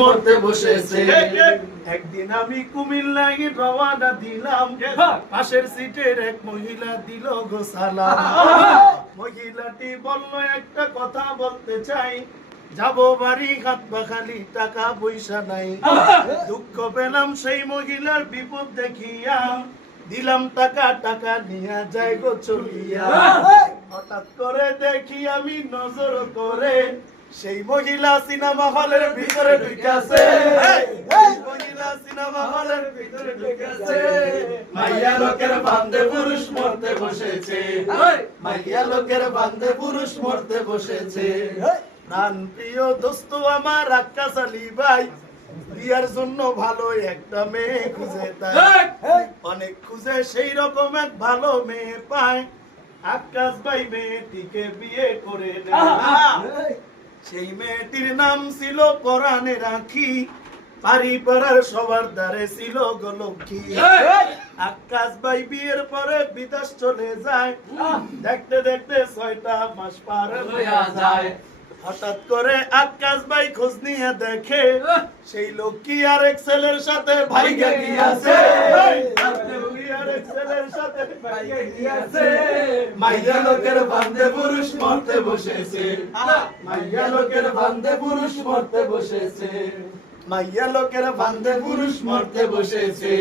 মরতে বসেছে। একদিন আমি কুমিল্লায় রওনা দিলাম, পাশের সিটের এক মহিলা দিল গো সালাম। মহিলাটি বলল একটা কথা বলতে চাই, যাব বাড়ি হাত বাখালি টাকা পয়সা নাই। দুঃখ পেলাম সেই মহিলার বিপদ দেখিয়া, দিলাম টাকা, টাকা নিয়ে যাই গো চলিয়া। হঠাৎ করে দেখি আমি নজর করে, সেই মহিলা সিনেমা হলের ভিতরে ঢুকেছে। মহিলা সিনেমা হলের ভিতরে ঢুকেছে। মাইয়া লোকের বান্ধে পুরুষ মরতে বসেছে। মাইয়া লোকের বান্ধে পুরুষ মরতে বসেছে। প্রাণ প্রিয় দোস্ত আমার আক্কাস আলী ভাই, বিয়ার জন্য ভালো একটা মেয়ে খুঁজে তাই। অনেক খুঁজে সেই রকম এক ভালো মেয়ে পায়, আক্কাস ভাই মেয়েটিকে বিয়ে করে নেয়। সেই মেয়েটির নাম ছিল পরাণে রাখি, পারি পাড়ার সবার দ্বারে ছিল গো লক্ষ্মী। আক্কাস ভাই বিয়ের পরে বিদেশ চলে যায়, দেখতে দেখতে 6টা মাস পার হয়ে যায়। হঠাৎ করে আক্কাস ভাই খোঁজ নিয়ে দেখে, সেই লক্ষ্মী আর এক ছেলের সাথে ভাইগা গিয়াছে। মাইয়া লোকের বান্ধে পুরুষ মরতে বসেছে। মাইয়া লোকের বান্ধে পুরুষ মরতে বসেছে। মাইয়া লোকের বান্ধে পুরুষ মরতে বসেছে।